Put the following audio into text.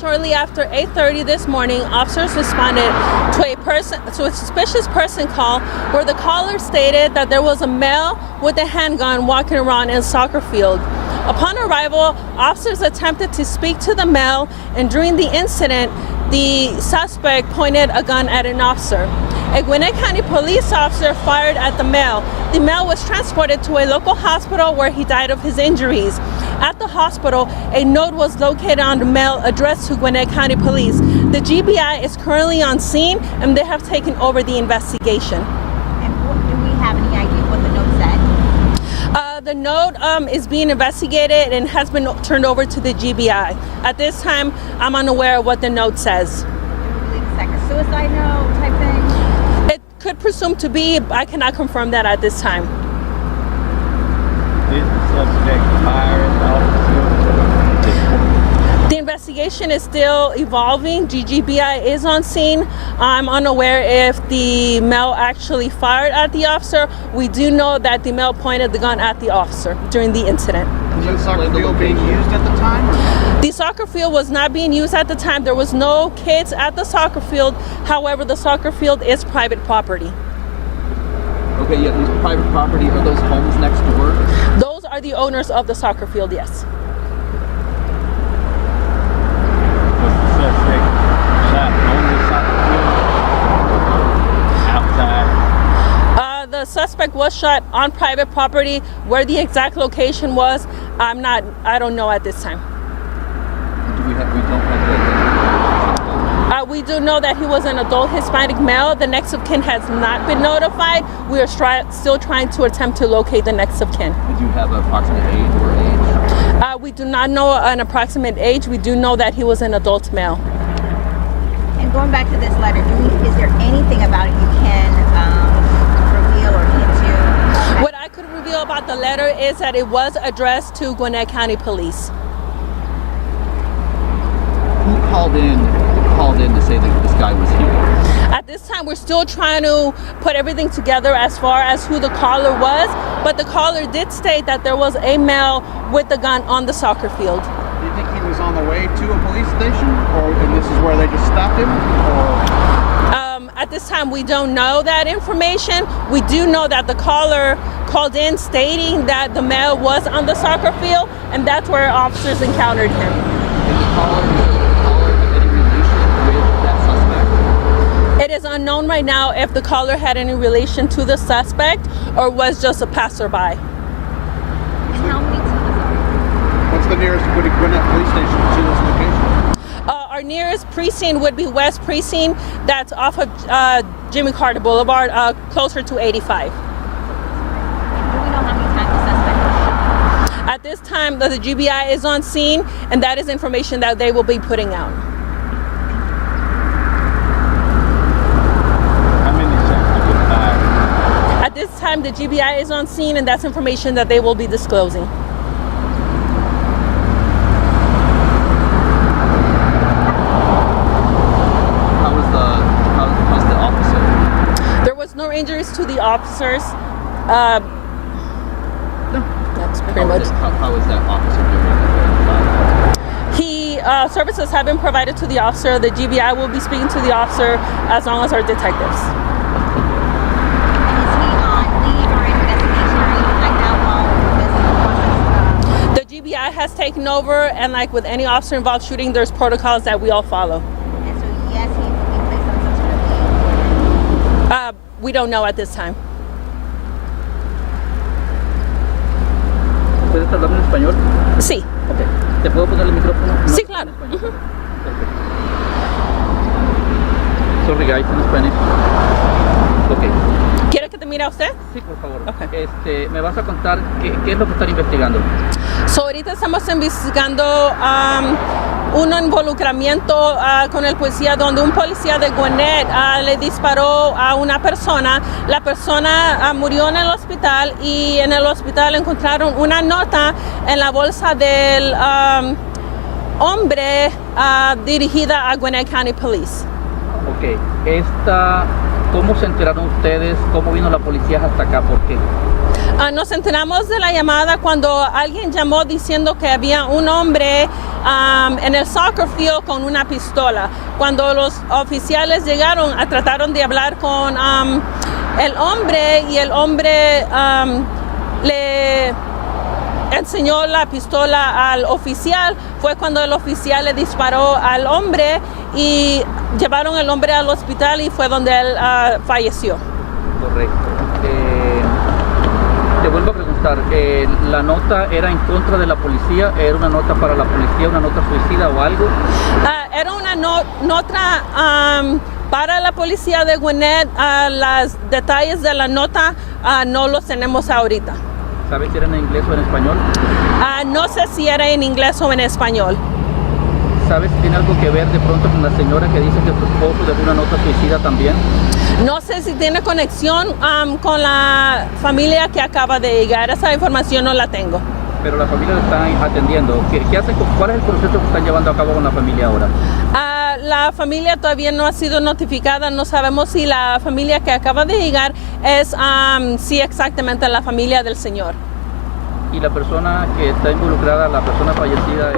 shortly after 8:30 this morning, officers responded to a suspicious person call where the caller stated that there was a male with a handgun walking around in a soccer field. Upon arrival, officers attempted to speak to the male, and during the incident, the suspect pointed a gun at an officer. A Gwinnett County police officer fired at the male. The male was transported to a local hospital where he died of his injuries. At the hospital, a note was located on the male addressed to Gwinnett County Police. The GBI is currently on scene and they have taken over the investigation. And do we have any idea what the note said? The note is being investigated and has been turned over to the GBI. At this time, I'm unaware of what the note says. Do we believe it's like a suicide note type thing? It could presume to be. I cannot confirm that at this time. Did the suspect fire at the officer? The investigation is still evolving. GBI is on scene. I'm unaware if the male actually fired at the officer. We do know that the male pointed the gun at the officer during the incident. Was the soccer field being used at the time? Or? The soccer field was not being used at the time. There was no kids at the soccer field. However, the soccer field is private property. Okay, yeah, these private property, are those homes next door? Those are the owners of the soccer field, yes. Was the suspect shot on the soccer field? Outside? The suspect was shot on private property. Where the exact location was, I don't know at this time. We don't have that. We do know that he was an adult Hispanic male. The next of kin has not been notified. We are still trying to attempt to locate the next of kin. Did you have an approximate age or age? We do not know an approximate age. We do know that he was an adult male. And going back to this letter, is there anything about it you can reveal or hint to? What I could reveal about the letter is that it was addressed to Gwinnett County Police. Who called in to say that this guy was here? At this time, we're still trying to put everything together as far as who the caller was, but the caller did state that there was a male with a gun on the soccer field. Do you think he was on the way to a police station, and this is where they just stopped him? Or? At this time, we don't know that information. We do know that the caller called in stating that the male was on the soccer field, and that's where officers encountered him. Did the caller have any relation with that suspect? It is unknown right now if the caller had any relation to the suspect or was just a passerby. And how many times? What's the nearest Gwinnett Police station to this location? Our nearest precinct would be West Precinct. That's off of Jimmy Carter Boulevard, closer to 85. And do we know how many times the suspect was shot? At this time, the GBI is on scene, and that is information that they will be putting out. How many shots have been fired? At this time, the GBI is on scene, and that's information that they will be disclosing. How's the officer? There was no injuries to the officers. That's pretty much. How is that officer doing? Services have been provided to the officer. The GBI will be speaking to the officer as long as our detectives. And is he on leave or investigation or anything like that while this process? The GBI has taken over, and like with any officer involved shooting, there's protocols that we all follow. And so, yes, he will be placed on some sort of leave. We don't know at this time. ¿Puedes hablar en español? Sí. Okay. ¿Te puedo poner el micrófono? Sí, claro. Perfect. Sorry guys, in Spanish. Okay. ¿Quiere que te mire a usted? Sí, por favor. Okay. ¿Me vas a contar qué es lo que están investigando? So, ahorita estamos investigando un involucramiento con el policía, donde un policía de Gwinnett le disparó a una persona. La persona murió en el hospital, y en el hospital encontraron una nota en la bolsa del hombre dirigida a Gwinnett County Police. Ok, ¿cómo se enteraron ustedes? ¿Cómo vino la policía hasta acá? ¿Por qué? Nos enteramos de la llamada cuando alguien llamó diciendo que había un hombre en el soccer field con una pistola. Cuando los oficiales llegaron, trataron de hablar con el hombre y el hombre le enseñó la pistola al oficial. Fue cuando el oficial le disparó al hombre y llevaron al hombre al hospital y fue donde él falleció. Correcto. Te vuelvo a preguntar, ¿la nota era en contra de la policía? ¿Era una nota para la policía, una nota suicida o algo? Era una nota para la policía de Gwinnett. Los detalles de la nota no los tenemos ahorita. ¿Sabes si era en inglés o en español? No sé si era en inglés o en español. ¿Sabes si tiene algo que ver de pronto con la señora que dice que su esposo dejó una nota suicida también? No sé si tiene conexión con la familia que acaba de llegar. Esa información no la tengo. Pero la familia lo está atendiendo. ¿Qué hacen? ¿Cuál es el proceso que están llevando a cabo con la familia ahora? La familia todavía no ha sido notificada. No sabemos si la familia que acaba de llegar es sí exactamente la familia del señor. ¿Y la persona que está involucrada, la persona fallecida?